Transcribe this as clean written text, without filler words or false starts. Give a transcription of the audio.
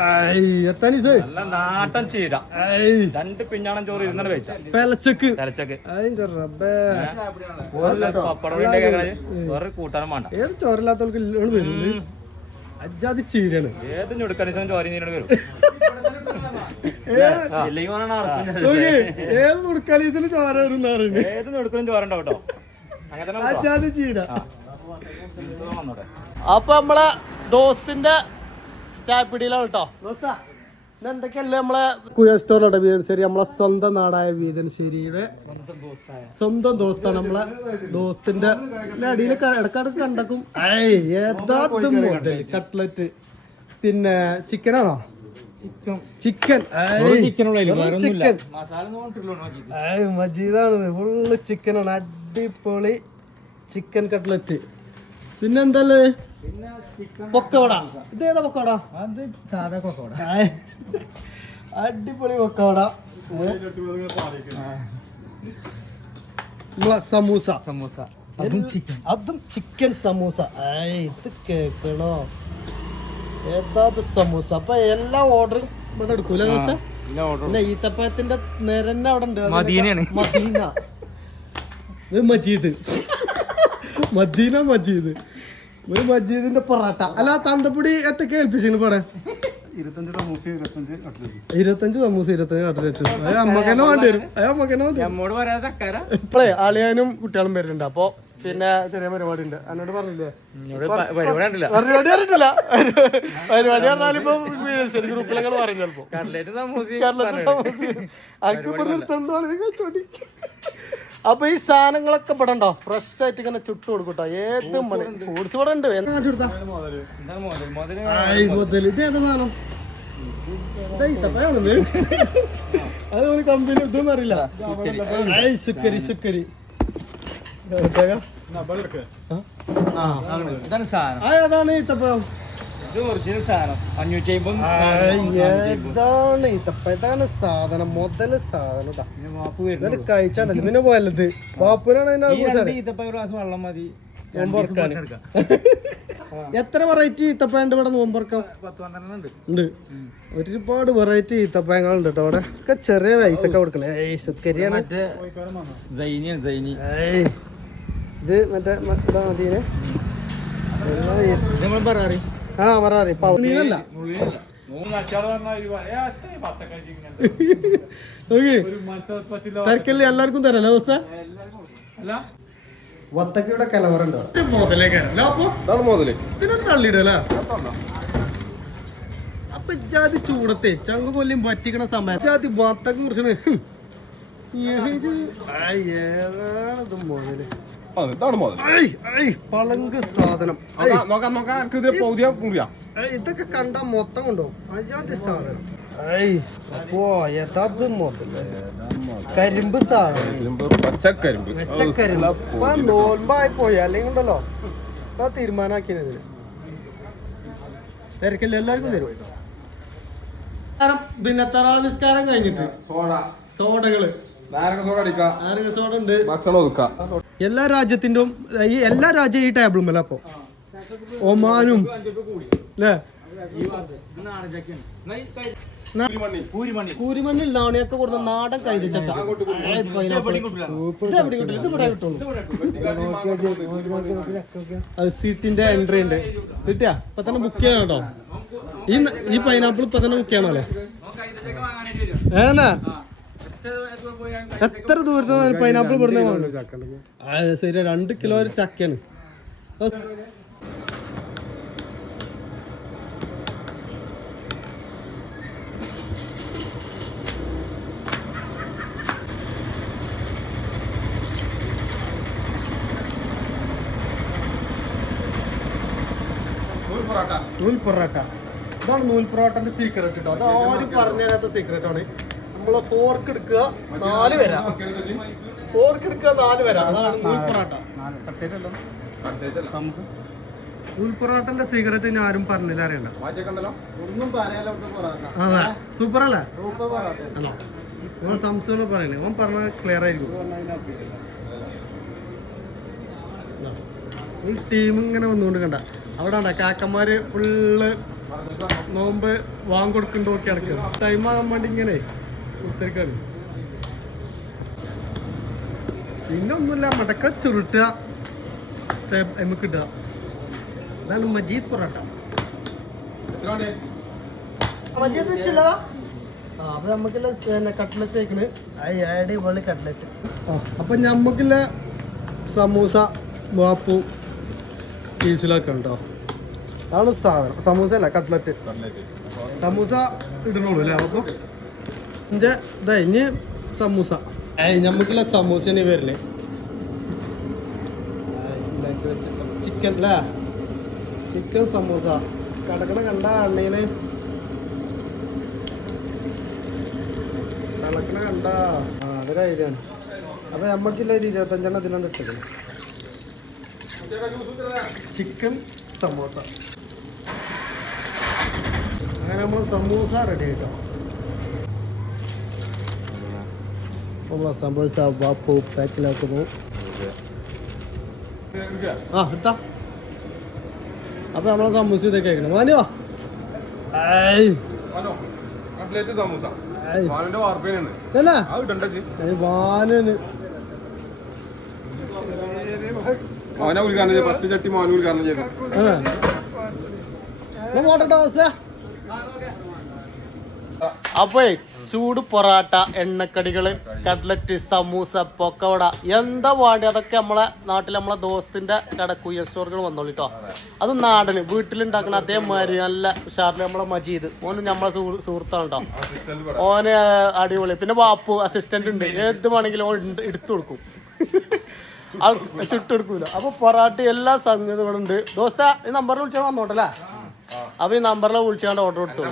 നല്ല നാട്ടൻ ചീര 2 പിഞ്ഞാണം ചോറ് ഇരുന്നാണ് കഴിച്ചക്ക് പപ്പടം വേറെ കൂട്ടാനും വേണ്ട. ഏത് ചോറില്ലാത്തവർക്ക് അജാതി ചീരാണ്. ഏത് ഞൊടുക്കണിച്ചും ചോര നീരോട് വരും. ഏത് നുടുക്കാലീസിന് ചോര വരുന്നാറുണ്ട്. ഏത് ഞൊടുക്കലും ചോര ഉണ്ടാവും കേട്ടോ. അജാതി ചീര. അപ്പൊ നമ്മളെ ദോസ്തിന്റെ ചായപ്പിടിയിലാണ് കേട്ടോ. എന്തൊക്കെയല്ലേ നമ്മളെ കുഴസ്റ്റോറുടെ വീതൻശ്ശേരി, നമ്മളെ സ്വന്തം നാടായ വീതൻശ്ശേരിയുടെ സ്വന്തം ദോസ്താണ്. നമ്മളെ ദോസ്തിന്റെ അടിയിൽ ഇടക്കിടക്ക് കണ്ടക്കും. കട്ട്ലറ്റ് പിന്നെ ചിക്കനാണോ? ചിക്കൻ ചിക്കൻ മജീദാണ്. ഫുള്ള് ചിക്കനാണ്. അടിപൊളി ചിക്കൻ കട്ട്ലറ്റ്. പിന്നെന്തല്ലേ പൊക്കവട. ഇതേതാ പൊക്കവട? അത് സാധാ പൊക്കവട. അടിപൊളി പൊക്കവട. സമൂസ. സമൂസ അതും ചിക്കൻ സമൂസ. ഇത് കേക്കണോ? ഏതാത് സമൂസ. അപ്പൊ എല്ലാ ഓർഡറും ഇവിടെ എടുക്കൂല. പിന്നെ ഈത്തപ്പഴത്തിന്റെ നിരന്നെ അവിടെ ഉണ്ട്. മദീനയാണ്. മദീന. ഇത് മജീദ്. മദീന മജീദ്. ഒരു മജീദിന്റെ പൊറാട്ട. അല്ല തന്തപ്പൊടി എത്തൊക്കെ ഏൽപ്പിച്ചു പടേ? 25 സമൂസ 25 കട്ട്ലറ്റ്. 25 സമൂസ 25 കട്ട്ലറ്റ്. അത് അമ്മക്കന്നെ വേണ്ടി വരും. ഇപ്പഴേ അളിയാനും കുട്ടികളും വരുന്നുണ്ട്. അപ്പൊ പിന്നെ ചെറിയ പരിപാടി ഉണ്ട്. എന്നോട് പറഞ്ഞില്ലേ? പരിപാടി പറഞ്ഞിട്ടില്ല. പരിപാടി പറഞ്ഞാലിപ്പോ ഗ്രൂപ്പിലൊക്കെ പറയും ചിലപ്പോ. അപ്പൊ ഈ സാധനങ്ങളൊക്കെ ഇവിടെ ഉണ്ടോ? ഫ്രഷ് ആയിട്ട് ഇങ്ങനെ ചുട്ട് കൊടുക്കട്ടോ. ഏത് ഫ്രൂട്ട്സ് ഇവിടെ ഉണ്ട്. ഇതേതാ സാധനം? അത് ഒരു കമ്പനി ഇതൊന്നും അറിയില്ല. ശുക്കരി ശുക്കരി. അതാണ് ഈത്തപ്പഴം. ഏതാണ് ഈത്തപ്പഴം? ഇതാണ് സാധനം. മുതല് സാധനം കഴിച്ചാണ്ടല്ലോ. പിന്നെ പോയത് ബാപ്പുനാണ്. എത്ര വെറൈറ്റി ഈത്തപ്പഴണ്ട് ഇവിടെ? നോമ്പറക്കാം ഉണ്ട്. ഒരുപാട് വെറൈറ്റി ഈത്തപ്പഴങ്ങളുണ്ട് കേട്ടോ അവിടെ. ഒക്കെ ചെറിയ റൈസൊക്കെ കൊടുക്കണേ. സുക്കരിയാണ്. ഇത് മറ്റേ മദീനെ. ആ പറയാറി പൗനീനല്ല. തിരക്കല്ലേ? എല്ലാവർക്കും തരാം അവസ്ഥ. വത്തക്കയുടെ കലവറുണ്ടോ? തള്ളിയിടല്ലേ? അപ്പൊ ജാതി ചൂടത്തെ ചങ്ക് പോലും പറ്റിക്കണ സമയം ജാതി വത്തക്ക കുറിച്ചാണ്. പളങ്ക് സാധനം. ഇതൊക്കെ കണ്ടാ മൊത്തം കൊണ്ടുപോകും. അജാതി സാധനം. കരിമ്പ് സാധനം. പച്ചക്കരിമ്പ് നോൽമ്പായി പോയി. അല്ലെങ്കിൽ ഉണ്ടല്ലോ ഇപ്പൊ തീരുമാനാക്കിയത്. തിരക്കല്ലേ? എല്ലാവർക്കും തരും. പിന്നെ തറാവിസ്കാരം കഴിഞ്ഞിട്ട് സോഡകള് സോഡ ഉണ്ട്. എല്ലാ രാജ്യത്തിൻ്റെ എല്ലാ രാജ്യം ഈ ടേബിളും അല്ല. അപ്പൊ ഒമാനും അല്ലേ? കൂരിമണ്ണിൽ നാണയൊക്കെ കൊടുത്ത നാടൻ കൈതച്ചക്ക. അത് സീറ്റിന്റെ എൻട്രി ഉണ്ട്. കിട്ടിയാ ഇപ്പൊ തന്നെ ബുക്ക് ചെയ്യണം കേട്ടോ. ഈ പൈനാപ്പിൾ ഇപ്പൊ തന്നെ ബുക്ക് ചെയ്യണല്ലോ. ഏനാ എത്ര ദൂരത്ത് പൈനാപ്പിൾ പെടുന്ന? ശരി, 2 കിലോ ഒരു ചക്കയാണ്. നൂൽ പൊറോട്ട. ഇതാണ് നൂൽ പൊറോട്ടന്റെ സീക്രട്ട് കേട്ടോ. അത് ആരും പറഞ്ഞു തരാത്ത സീക്രട്ട് ആണ്. നമ്മള് ഫോർക്ക് എടുക്കുക 4 വരാം. ഫോർക്ക് എടുക്കുക 4 വരാം. അതാണ് നൂൽ പൊറോട്ട. നൂൽ പൊറോട്ടന്റെ സീക്രട്ട് ഇനി ആരും പറഞ്ഞില്ല, അറിയണ്ട. അതെ, സൂപ്പർ അല്ലേ? അല്ല സംശയം പറയണേ. ഓൻ പറഞ്ഞ ക്ലിയർ ആയിരിക്കും. ടീം ഇങ്ങനെ വന്നുകൊണ്ട് കണ്ട അവിടെ കാക്കന്മാര് ഫുള്ള് നോമ്പ് വാങ്ങിക്കൊടുക്കണ്ടോക്കെ അടക്കുക ടൈം ആകാൻ വേണ്ടി ഇങ്ങനെ ഉത്തരക്കാണ്. പിന്നെ ഒന്നുമില്ല, മടക്ക ചുരുട്ടുക, നമുക്ക് ഇടുക. അതാണ് മജീദ് പൊറോട്ട. മജീദ് വെച്ചില്ല. അപ്പൊ നമുക്കുള്ള കട്ട്ലറ്റ് കഴിക്കണ്, അടിപൊളി കട്ട്ലറ്റ്. അപ്പൊ ഞമ്മക്കുള്ള സമൂസ വാപ്പു പീസിലൊക്കെ ഉണ്ടോ? അതാണ് സാധനം. സമൂസ അല്ല, കട്ട്ലറ്റ്. സമൂസ ഇടണുള്ളൂ അല്ലേ? അപ്പൊ ഇതാ ഇനി സമൂസ. ഞമ്മക്കുള്ള സമൂസയാണ് വരില്ലേ, ചിക്കൻ അല്ലേ? ചിക്കൻ സമൂസ കടക്കട കണ്ട എണ്ണയില് കടക്കണ കണ്ട. അതൊരു ഐഡിയാണ്. അപ്പൊ നമ്മക്കില്ല ഒരു 25 ഇതിലാണ് ഇട്ടത്. ചിക്കൻ സമൂസ. അങ്ങനെ നമ്മൾ സമൂസ റെഡി ആയിട്ടോ. സമൂസ വാപ്പു പാക്കിലാക്കുന്നു. ഇട്ടാ. അപ്പൊ നമ്മളെ സമൂസ ഇതൊക്കെ കഴിക്കണം. വാനോ അപ്പേ ചൂട് പൊറാട്ട, എണ്ണക്കടികള്, കട്ട്ലറ്റ്, സമൂസ, പൊക്കവട, എന്താ പാടി അതൊക്കെ നമ്മളെ നാട്ടിൽ നമ്മളെ ദോസ്തിന്റെ കട കുയ്യൻ സ്റ്റോറുകൾ വന്നോളിട്ടോ. അത് നാടന് വീട്ടിലുണ്ടാക്കണ അതേമാതിരി നല്ല ഉഷാറില് നമ്മളെ മജീദ് ഓന് നമ്മളെ സുഹൃത്താണ് കേട്ടോ. ഓന് അടിപൊളി. പിന്നെ വാപ്പു അസിസ്റ്റന്റ് ഉണ്ട്, ഏത് വേണമെങ്കിലും ഓൻ എടുത്തു കൊടുക്കും, ചുട്ടെടുക്കൂല. അപ്പൊ പൊറാട്ട എല്ലാ സംഗതികളും ഉണ്ട്. ദോസ്ത ഈ നമ്പറിൽ വിളിച്ചാൽ വന്നോട്ടല്ലേ? അപ്പൊ ഈ നമ്പറിൽ വിളിച്ചാണ്ട് ഓർഡർ കൊടുത്തു.